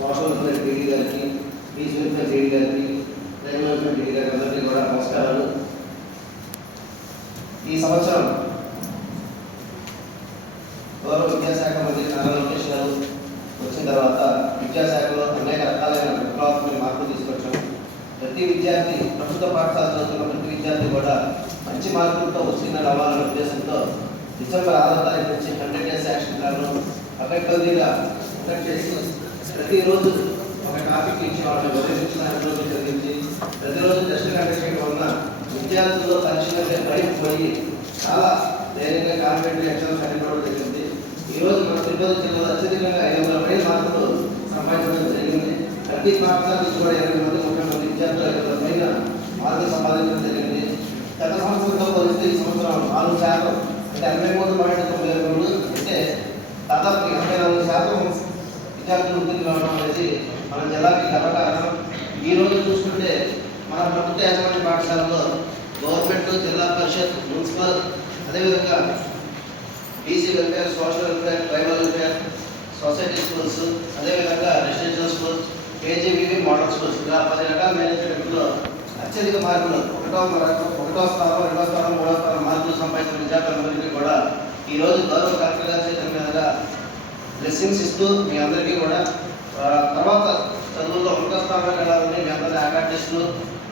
Social welfare DD గారికి, piece welfare DD గారికి, railway welfare DD గారికి అందరికీ కూడా నమస్కారాలు. ఈ సంవత్సరం గౌరవ విద్యాశాఖ మంత్రి నారా లోకేష్ గారు వచ్చిన తర్వాత విద్యాశాఖలో అనేక రకాలైన విప్లవాత్మక మార్పులు తీసుకొచ్చాం. ప్రతి విద్యార్థి, ప్రభుత్వ పాఠశాల చదువుతున్న ప్రతి విద్యార్థి కూడా మంచి మార్కులతో ఉత్తీర్ణులు అవ్వాలనే ఉద్దేశంతో డిసెంబర్ 6వ తారీఖు నుంచి 100 డేస్ యాక్షన్ ప్లాన్ను అఫెక్టివ్గా కండక్ట్ చేసి ప్రతిరోజు ఒక టాపిక్ ఇచ్చి వాళ్ళని వివరించడానికి జరిగించి ప్రతిరోజు టెస్ట్ కండక్ట్ చేయడం వలన విద్యార్థుల్లో తక్షణమే పడిపోయి చాలా ధైర్యంగా కాన్ఫిడెంట్గా ఎగ్జామ్స్ అటెండ్ జరిగింది. ఈరోజు మన తిరుపతి జిల్లాలో అత్యధికంగా 500 మార్కులు సంపాదించడం జరిగింది. ప్రతి పాఠశాల నుంచి కూడా 20 మంది 30 మంది విద్యార్థులు 500 మార్కులు సంపాదించడం జరిగింది. గత సంవత్సరంతో పోలిస్తే ఈ సంవత్సరం 4% అంటే 83.92 అంటే దాదాపు 84% విద్యార్థులు ఉత్తీర్ణులు అవడం అనేది మన జిల్లాకి గర్వకారణం. ఈరోజు చూసుకుంటే మన ప్రభుత్వ యాజమాన్య పాఠశాలలో గవర్నమెంట్, జిల్లా పరిషత్, మున్సిపల్, అదేవిధంగా BC welfare, social welfare, tribal welfare, society schools, అదేవిధంగా residential schools, KGBV model schools ఇలా 10 రకాల మేనేజ్మెంట్లో అత్యధిక మార్కులు 1వ స్థానం, 2వ స్థానం, 3వ స్థానం మార్కులు సంపాదించిన విద్యార్థులందరికీ కూడా ఈరోజు గౌరవ కలెక్టర్ గారి చేతుల మీదుగా బ్లెస్సింగ్స్ ఇస్తూ మీ అందరికీ కూడా తర్వాత చదువుల్లో ఉన్నత స్థానానికి వెళ్ళాలని మీ అందరినీ ఆకాంక్షిస్తూ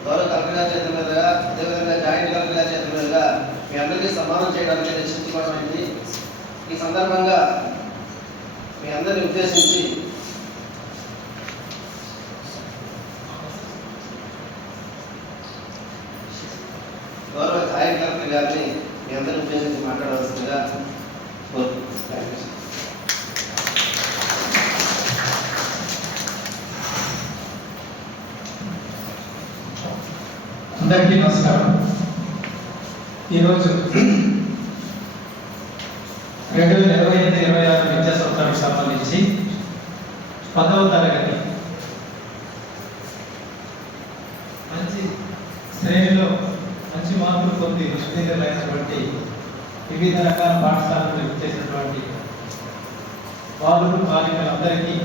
గౌరవ కలెక్టర్ గారి చేతుల మీదుగా, అదేవిధంగా జాయింట్ కలెక్టర్ గారి చేతుల మీదుగా మీ అందరికీ సన్మానం చేయడానికి నిశ్చయించుకోవడమైంది. ఈ సందర్భంగా మీ అందరిని ఉద్దేశించి గౌరవ జాయింట్ కలెక్టర్ గారిని మీ అందరిని ఉద్దేశించి మాట్లాడవలసిందిగా కోరుతున్నాను. అందరికీ నమస్కారం. ఈరోజు 2025-26 విద్యా సంవత్సరానికి సంబంధించి 10వ తరగతి మంచి శ్రేణిలో మంచి మార్కులు పొంది ఉత్తీర్ణులైనటువంటి వివిధ రకాల పాఠశాలలో చేసినటువంటి బాలురు, బాలికలందరికీ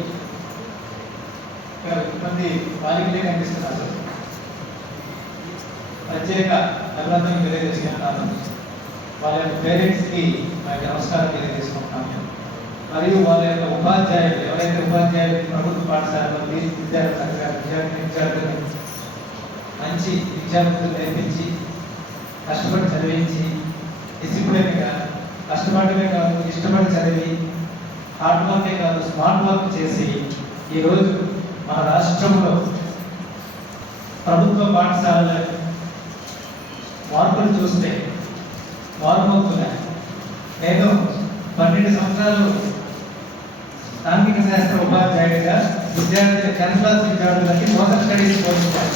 కొంతమంది బాలికలే కనిపిస్తున్నారు. ప్రత్యేక అభినందనలు తెలియజేసుకుంటున్నాను. వాళ్ళ యొక్క పేరెంట్స్కి మా యొక్క నమస్కారం తెలియజేసుకుంటున్నాను. మరియు వాళ్ళ యొక్క ఉపాధ్యాయులు, ఎవరైతే ఉపాధ్యాయులు ప్రభుత్వ పాఠశాలలో విద్యార్థులను మంచి విద్యార్థులు నేర్పించి కష్టపడి చదివించి డిసిప్లిన్గా కష్టపడమే కాదు, ఇష్టపడి చదివి హార్డ్ వర్కే కాదు స్మార్ట్ వర్క్ చేసి ఈరోజు మన రాష్ట్రంలో ప్రభుత్వ పాఠశాలల మార్పులు చూస్తే మారుమవుతున్నాయి. నేను 12 సంవత్సరాలు సాంఘిక శాస్త్ర ఉపాధ్యాయుడిగా 10th క్లాస్ విద్యార్థులకి సోషల్ స్టడీస్ పోతున్నాను.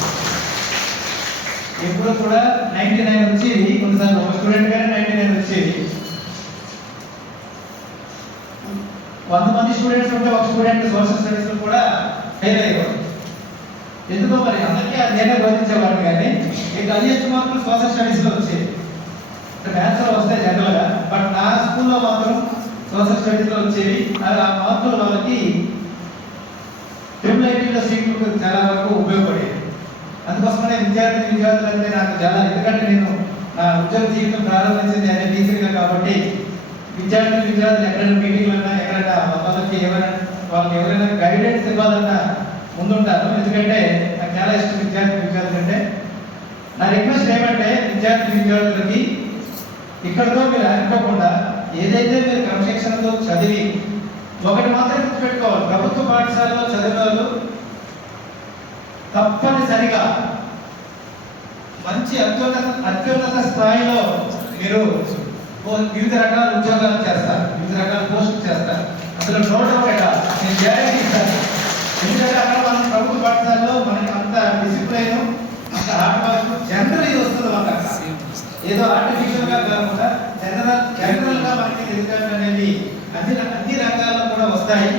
ఎప్పుడు కూడా 99 వచ్చేది, కొన్నిసార్లు ఒక స్టూడెంట్ గానే 99 వచ్చేది. 100 మంది స్టూడెంట్స్ ఉంటే ఒక స్టూడెంట్ సోషల్ స్టడీస్లో కూడా ఫెయిల్ అయ్యేవాడు. ఎందుకో మరి అందరికీ నేనే బోధించేవాడిని, కానీ మీకు హైయెస్ట్ మార్కులు సోషల్ స్టడీస్లో వచ్చేది. మ్యాథ్స్లో వస్తాయి జనరల్గా, బట్ నా స్కూల్లో మాత్రం సోషల్ స్టడీస్లో వచ్చేవి. ఆ మార్కులు వాళ్ళకి IIITలో సీట్లు చాలా వరకు ఉపయోగపడేది. అందుకోసమనే విద్యార్థులంటే నాకు చాలా, ఎందుకంటే నేను నా ఉద్యోగ జీవితం ప్రారంభించింది అనే టీచర్గా కాబట్టి విద్యార్థులు ఎక్కడైనా మీటింగ్లు అన్నా, ఎక్కడైనా వాళ్ళకి ఎవరైనా గైడెన్స్ ఇవ్వాలన్నా ముందుంటాను. ఎందుకంటే నాకు చాలా ఇష్టం విద్యార్థులు అంటే. నా రిక్వెస్ట్ ఏమంటే విద్యార్థులకి ఇక్కడితో మీరు ఆగిపోకుండా ఏదైతే మీరు క్రమశిక్షణతో చదివి ఒకటి మాత్రం గుర్తుపెట్టుకోవాలి, ప్రభుత్వ పాఠశాలలో చదివిన వాళ్ళు తప్పనిసరిగా మంచి అత్యున్నత స్థాయిలో మీరు వివిధ రకాల ఉద్యోగాలు చేస్తారు, వివిధ రకాల పోస్టులు చేస్తారు. అందులో నేను గ్యారెంటీ ఇస్తాను. ఎందుకంటే అక్కడ మనం ప్రభుత్వ పాఠశాలలో మనకి అంత డిసిప్లైన్, అంత హార్డ్ వర్క్ జనరల్ ఇది వస్తుంది మనకు. ఏదో ఆర్టిఫిషియల్గా కాకుండా జనరల్గా మనకి రిజల్ట్ అనేది అన్ని రంగాల్లో కూడా వస్తాయి.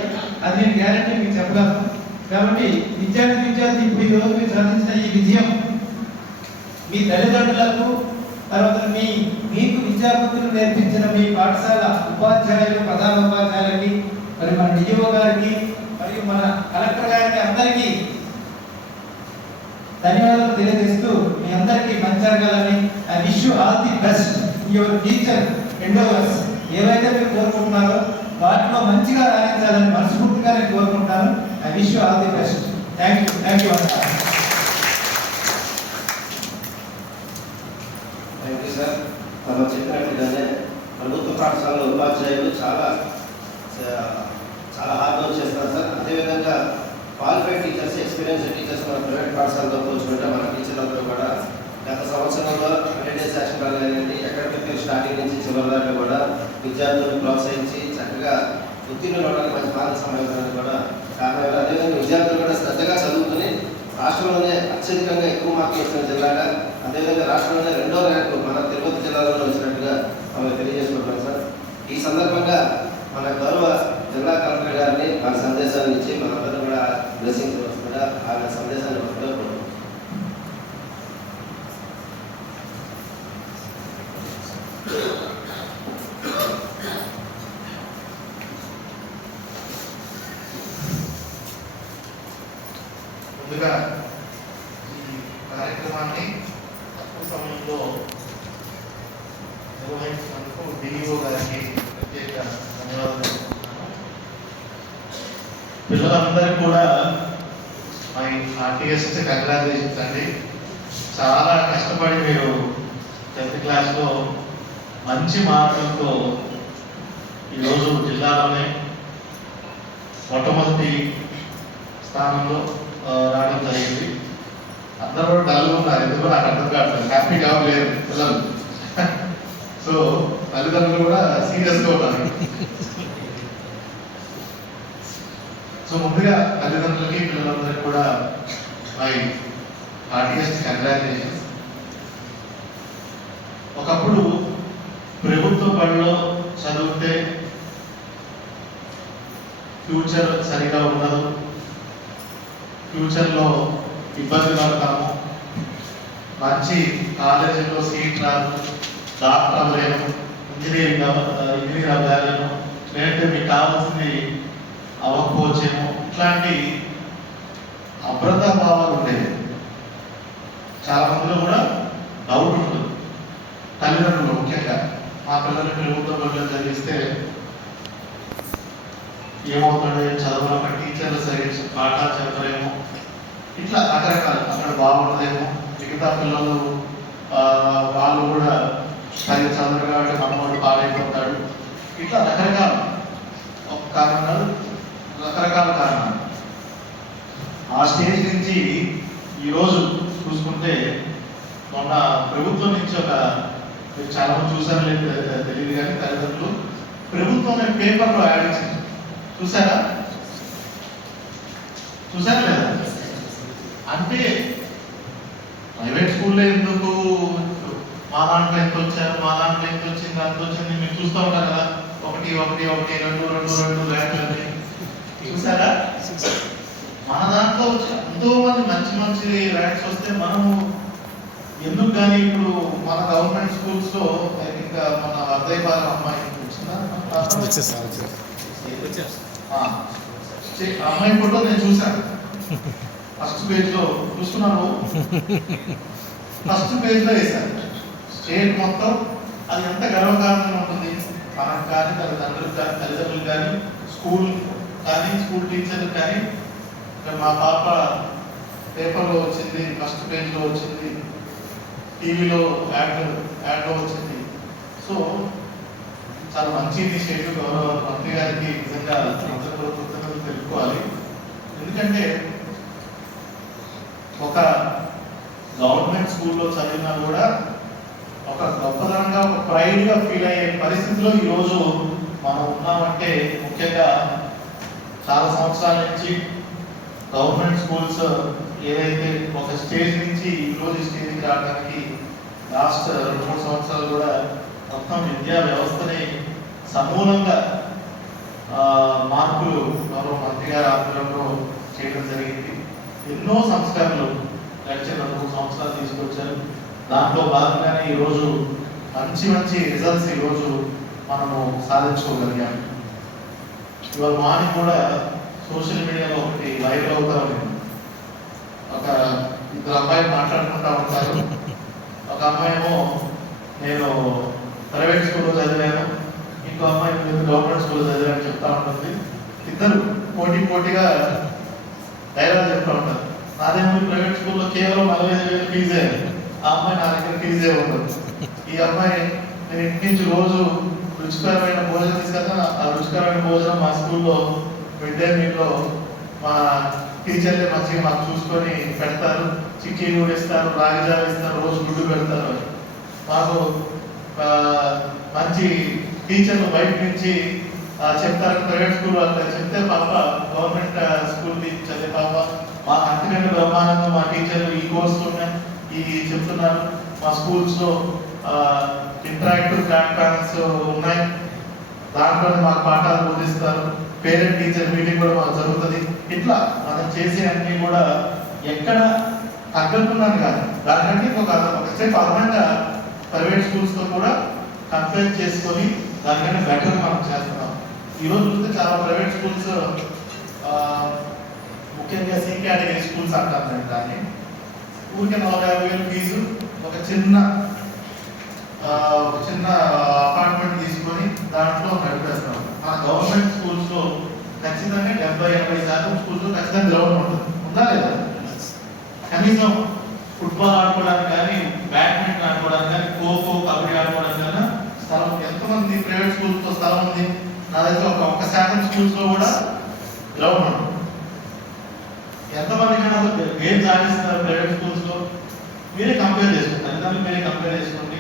అది నేను గ్యారెంటీ మీకు చెప్పగలను. కాబట్టి విద్యార్థి ఇప్పుడు ఈ రోజు మీరు సాధించిన ఈ విజయం మీ తల్లిదండ్రులకు, తర్వాత మీకు విద్యాబుద్ధులు నేర్పించిన మీ పాఠశాల ఉపాధ్యాయులు, ప్రధాన ఉపాధ్యాయులకి, మరి మన డిఓ గారికి, మరియు మన కలెక్టర్ గారికి బెస్ట్ యువర్ ఫ్యూచర్ ఎండోవర్స్. ఏవైతే మీరు కోరుకుంటున్నారో వాటిలో మంచిగా రాణించాలని మనస్ఫూర్తిగా నేను కోరుకుంటాను. I wish you all the best. Thank you thank you sir. మనం చెప్పినట్టుగానే ప్రభుత్వ పాఠశాలలో ఉపాధ్యాయులు చాలా హార్డ్ వర్క్ చేస్తారు సార్. అదేవిధంగా క్వాలిఫైడ్ టీచర్స్, ఎక్స్పీరియన్స్ టీచర్స్ మన ప్రైవేట్ పాఠశాలలో పోల్చుకుంటే మన టీచర్లందరూ కూడా గత సంవత్సరంలో అటెండెన్స్ యాక్షన్ కానివ్వండి, అకాడమిక్ స్టార్టింగ్ నుంచి చివరి దాకా కూడా విద్యార్థులను ప్రోత్సహించి చక్కగా ఉత్తీర్ణులు అవడానికి మంచి మార్గ సమావేశాన్ని కూడా కారణం. అదేవిధంగా విద్యార్థులు కూడా శ్రద్ధగా చదువుకుని రాష్ట్రంలోనే అత్యధికంగా ఎక్కువ మార్కులు వచ్చిన జిల్లాగా, అదేవిధంగా రాష్ట్రంలోనే 2వ ర్యాంకు మన తిరుపతి జిల్లాలో వచ్చినట్టుగా మనం తెలియజేసుకుంటున్నాం సార్. ఈ సందర్భంగా మన గౌరవ జిల్లా కలెక్టర్ గారిని మన సందేశాన్ని ఇచ్చి మనందరూ కూడా బ్లెస్సింగ్స్ వస్తుండగా ఆయన సందేశాన్ని వస్తుండగా కోరుకుంటున్నాం. ముందుగా ఈ కార్యక్రమాన్ని తక్కువ సమయంలో నిర్వహించినందుకు డిఈఓ గారికి ప్రత్యేక ధన్యవాదాలు చెప్తున్నాను. పిల్లలందరికీ కూడా మై హార్టియెస్ట్ కంగ్రాచులేషన్స్ అండి. చాలా కష్టపడి మీరు 10th క్లాస్లో మంచి మార్కులతో ఈరోజు జిల్లాలోనే మొట్టమొదటి స్థానంలో రావడం జరిగింది. అందరూ కూడా డల్గా ఉన్నారు, ఎందుకు నాకు అర్థం కావట్లేదు, హ్యాపీగా లేదు పిల్లలు. సో తల్లిదండ్రులు కూడా సీరియస్గా ఉన్నారు. సో ముందుగా తల్లిదండ్రులకి పిల్లలందరికీ కూడా మై హార్టియెస్ట్ కంగ్రాచులేషన్స్. ఒకప్పుడు ప్రభుత్వ బడిలో చదివితే ఫ్యూచర్ సరిగా ఉండదు, ఫ్యూచర్లో ఇబ్బంది పడతాము, మంచి కాలేజీలో సీట్ రాదు, డాక్టర్ అవ్వలేము, ఇంజనీర్ అవ్వలేము, లేదంటే మీకు కావాల్సింది అవ్వకపోవచ్చేమో, ఇట్లాంటి అభద్రతా భావాలు ఉండేవి. చాలా మందిలో కూడా డౌట్ ఉంటుంది. తల్లిదండ్రులు ముఖ్యంగా మా పిల్లల్ని ప్రభుత్వ బడిలో చదివిస్తే ఏమవుతాడు, చదువులో ఒక టీచర్లు సరిగ్గా పాఠాలు చెప్పలేము, ఇట్లా రకరకాలు, అక్కడ బాగుంటుందేమో, మిగతా పిల్లలు వాళ్ళు కూడా సరిగ్గా చదవరు కాబట్టి మనవాడు పాడైపోతాడు, ఇట్లా రకరకాల కారణాలు, రకరకాల కారణాలు. ఆ స్టేజ్ నుంచి ఈరోజు చూసుకుంటే మొన్న ప్రభుత్వం నుంచి మీరు చాలా మంది చూసారో లేదు తెలియదు కానీ తల్లిదండ్రులు ప్రభుత్వమే పేపర్లో యాడ్ ఇచ్చింది. చూసారా లేదా? అంటే ప్రైవేట్ స్కూల్లో ఎందుకు మా దాంట్లో ఎంత వచ్చారు, మా దాంట్లో ఎంత వచ్చింది, అంత వచ్చింది మీరు చూస్తూ ఉంటారు కదా, 1 1 1 2 2 2 ర్యాంకులని. చూసారా? మన దాంట్లో ఎంతో మంది మంచి మంచి ర్యాంక్స్ వస్తే మనము ఎందుకు కానీ ఇప్పుడు మన గవర్నమెంట్ స్కూల్స్ లో ఇంకా మన అద్దైపాలెం అమ్మాయి వచ్చిందా, అమ్మాయి ఫోటో నేను చూశాను. ఫస్ట్ పేజ్ లో చూస్తున్నాను, ఫస్ట్ పేజ్ లో వేశాను. స్టేట్ మొత్తం అది ఎంత గర్వకారణంగా ఉంటుంది మనకు కానీ, తల్లిదండ్రులు కానీ, స్కూల్ కానీ, స్కూల్ టీచర్లు కానీ. మా పాప పేపర్లో వచ్చింది, ఫస్ట్ పేజ్లో వచ్చింది, టీవీలో యాడ్లో వచ్చింది. సో చాలా మంచి ఇనిషియేటివ్. గౌరవ మంత్రి గారికి నిజంగా కృతజ్ఞతలు తెలుపుకోవాలి. ఎందుకంటే ఒక గవర్నమెంట్ స్కూల్లో చదివినా కూడా ఒక గొప్పతనంగా, ఒక ప్రైడ్గా ఫీల్ అయ్యే పరిస్థితిలో ఈరోజు మనం ఉన్నామంటే ముఖ్యంగా చాలా సంవత్సరాల నుంచి గవర్నమెంట్ స్కూల్స్ ఏదైతే ఒక స్టేజ్ నుంచి ఈరోజు స్టేజ్కి రావడానికి లాస్ట్ 2-3 సంవత్సరాలు కూడా మొత్తం విద్యా వ్యవస్థని సమూలంగా మార్పులు గౌరవ మంత్రి గారి ఆధ్వర్యంలో చేయడం జరిగింది. ఎన్నో సంస్కరణలు గడిచిన 2-3 సంవత్సరాలు తీసుకొచ్చారు. దాంట్లో భాగంగానే ఈరోజు మంచి మంచి రిజల్ట్స్ ఈరోజు మనము సాధించుకోగలిగాము. ఇవాళ మార్నింగ్ కూడా సోషల్ మీడియాలో ఒకటి వైరల్ అవుతా ఉంది. ఒక 2 అమ్మాయిలు మాట్లాడుకుంటా ఉంటారు. ఒక అమ్మాయి ఏమో నేను ప్రైవేట్ స్కూల్లో చదివాను, ఇంకో అమ్మాయి గవర్నమెంట్ స్కూల్లో చదివాను చెప్తా ఉంటుంది. ఇద్దరు పోటీగా డైలాగ్ చెప్తూ ఉంటారు. నాదేమో ప్రైవేట్ స్కూల్లో కేవలం 45,000 ఫీజే, ఆ అమ్మాయి నా దగ్గర ఫీజే ఉండదు. ఈ అమ్మాయి నేను ఇంటి నుంచి రోజు రుచికరమైన భోజనం తీసుకెళ్తాను. ఆ రుచికరమైన భోజనం మా స్కూల్లో మిడ్ డే మీల్లో మా టీచర్లే మంచిగా మాకు చూసుకొని పెడతారు. చిక్కీ కూడా ఇస్తారు, రాగి జావ ఇస్తారు, రోజు గుడ్డు పెడతారు. మాకు మంచి టీచర్లు బయట నుంచి చెప్తారు. ప్రైవేట్ స్కూల్ వాళ్ళు చెప్తే పాప గవర్నమెంట్ స్కూల్ చదివే పాప మాకు అంతకంటే బ్రహ్మాండంగా మా టీచర్లు ఈ కోర్సులు ఉన్నాయి, ఈ చెప్తున్నారు. మా స్కూల్స్లో ఇంటరాక్టివ్ గ్రాండ్ పేరెంట్స్ ఉన్నాయి, దాంట్లో మాకు పాఠాలు బోధిస్తారు. పేరెంట్ టీచర్ మీటింగ్ కూడా మాకు జరుగుతుంది. ఇట్లా మనం చేసే అన్ని కూడా ఎక్కడ తగ్గట్టున్నాను కాదు, దానికంటే ఒక స్టెప్ అదనంగా ప్రైవేట్ స్కూల్స్తో కూడా కంపేర్ చేసుకొని దానికంటే బెటర్ మనం చేస్తున్నాం. ఈరోజు చూస్తే చాలా ప్రైవేట్ స్కూల్స్, ముఖ్యంగా సి కేటగిరీ స్కూల్స్ అంటారు దాన్ని, ఊరికే 40,000 ఫీజు, ఒక చిన్న అపార్ట్మెంట్ తీసుకొని దాంట్లో నడిపేస్తాం. మన గవర్నమెంట్ స్కూల్స్లో ఖచ్చితంగా 70-80% స్కూల్స్లో ఖచ్చితంగా గ్రౌండ్ ఉంటుంది, ఉందా లేదా? కనీసం ఫుట్బాల్ ఆడుకోవడానికి కానీ, బ్యాడ్మింటన్ ఆడుకోవడానికి కానీ, ఖోఖో కబడ్డీ ఆడుకోవడానికి కానీ స్థలం. ఎంతమంది ప్రైవేట్ స్కూల్స్తో స్థలం ఉంది? నా దగ్గర ఒక 1% స్కూల్స్లో కూడా గ్రౌండ్ ఉంటుంది. ఎంతమంది కానీ అసలు గేమ్స్ ఆడిస్తున్నారు ప్రైవేట్ స్కూల్స్లో? మీరే కంపేర్ చేసుకోండి, తల్లిదండ్రులు మీరే కంపేర్ చేసుకోండి.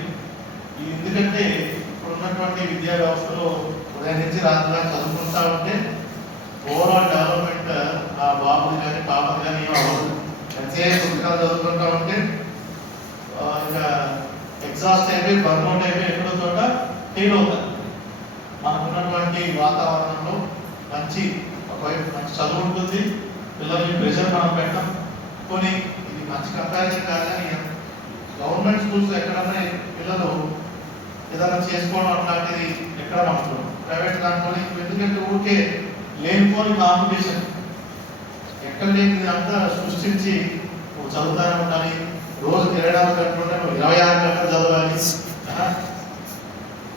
ఎందుకంటే ఇప్పుడున్నటువంటి విద్యా వ్యవస్థలో ఉదయం నుంచి రాత్రి దాకా చదువుకుంటా ఉంటే ఓవరాల్ డెవలప్మెంట్ ఆ బాబుది కానీ పాపది కానీ అవ్వదు. పుస్తకాలు చదువుకుంటా ఉంటే ఇంకా ఎగ్జాస్ట్ అయిపోయి బర్నౌట్ అయిపోయి ఎక్కడో చోట ఫెయిల్ అవుతారు. మనకున్నటువంటి వాతావరణంలో ఒకవైపు మంచి చదువు ఉంటుంది, పిల్లల్ని ప్రెషర్ మనం పెట్టాం. కొన్ని ఇది మంచి కంపారిజన్ కాదు, కానీ గవర్నమెంట్ స్కూల్స్ ఎక్కడన్నా పిల్లలు ఏదైనా చేసుకోవడం అట్లాంటిది ఎక్కడ అనుకోవడం. ప్రైవేట్ దాంట్లో ఎందుకంటే ఊరికే లేనిపోని కాంపిటీషన్ ఎక్కడ లేని అంతా సృష్టించి చదువుతానే ఉండాలి. రోజు 24 గంటలు ఉంటే 26 గంటలు చదవాలి,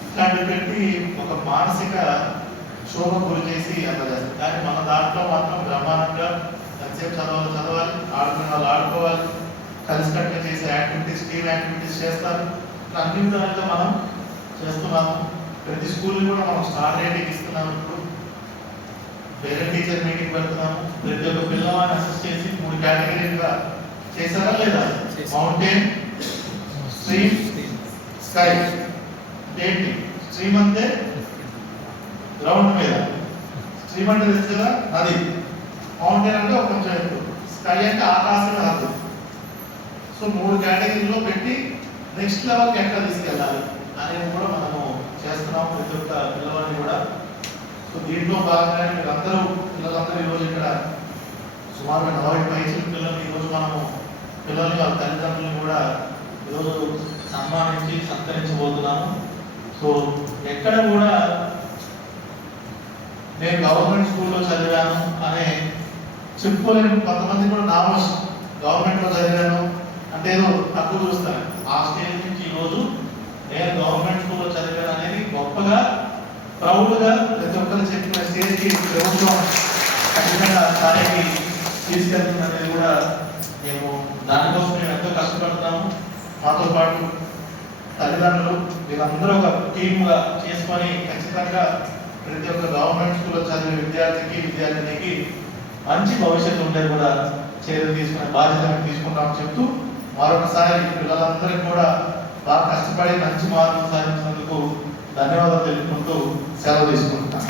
ఇట్లాంటివి పెట్టి ఒక మానసిక శోభ గురి చేసి అట్లా చేస్తారు. కానీ మన దాంట్లో మాత్రం బ్రహ్మాండంగా ఎంతసేపు చదవాలి, ఆడుకునే వాళ్ళు ఆడుకోవాలి, కలిసికట్టుగా చేసే యాక్టివిటీస్, టీమ్ యాక్టివిటీస్ చేస్తారు. ఇట్లా అన్ని విధాలుగా మనం చేస్తున్నాము. ప్రతి స్కూల్ని కూడా మనం స్టార్ రేటింగ్ ఇస్తున్నాము. ఇప్పుడు పేరెంట్ టీచర్ మీటింగ్ పెడుతున్నాము. ప్రతి ఒక్క పిల్లవాడిని అసెస్ చేసి 3 కేటగిరీలుగా చేశారా లేదా? Mountain, stream, sky. ఏంటి స్ట్రీమ్ అంటే? గ్రౌండ్ మీద. స్ట్రీమ్ అంటే తెలుసు కదా, నది. మౌంటైన్ అంటే ఒక కొంచెం ఎత్తు. స్కై అంటే ఆకాశం హద్దు. సో 3 కేటగిరీలో పెట్టి నెక్స్ట్ లెవెల్కి ఎక్కడ తీసుకెళ్ళాలి అనేది కూడా మనము చేస్తున్నాం ప్రతి ఒక్క పిల్లవాడిని కూడా. సో దీంట్లో భాగంగానే పిల్లలందరూ ఈరోజు ఇక్కడ సుమారు 40 పిల్లలు ఈరోజు మనము పిల్లల్ని వాళ్ళ తల్లిదండ్రులను కూడా ఈరోజు సన్మానించి సత్కరించబోతున్నాము. సో ఎక్కడ కూడా నేను గవర్నమెంట్ స్కూల్లో చదివాను అనే చెప్పుకోలేని కొంతమంది కూడా నామోస్ గవర్నమెంట్లో చదివాను అంటే ఏదో తక్కువ చూస్తాను. ఆ స్టేజ్ నుంచి ఈరోజు నేను గవర్నమెంట్ స్కూల్లో చదివాను అనేది గొప్పగా ప్రౌడ్గా ప్రతి ఒక్కరు చెప్పిన స్టేజ్కి ప్రభుత్వం ఖచ్చితంగా స్థాయికి తీసుకెళ్తుంది అనేది కూడా మేము దానికోసం మేము ఎంతో కష్టపడుతున్నాము. మాతో పాటు తల్లిదండ్రులు వీళ్ళందరూ ఒక టీమ్గా చేసుకొని ఖచ్చితంగా ప్రతి ఒక్క గవర్నమెంట్ స్కూల్లో చదివే విద్యార్థినికి మంచి భవిష్యత్తు ఉండే కూడా చర్యలు తీసుకునే బాధ్యత తీసుకుంటామని చెప్తూ మరొకసారి పిల్లలందరికీ కూడా బాగా కష్టపడి మంచి మార్కులు సాధించినందుకు ధన్యవాదాలు తెలుపుకుంటూ సెలవు తీసుకుంటున్నాను.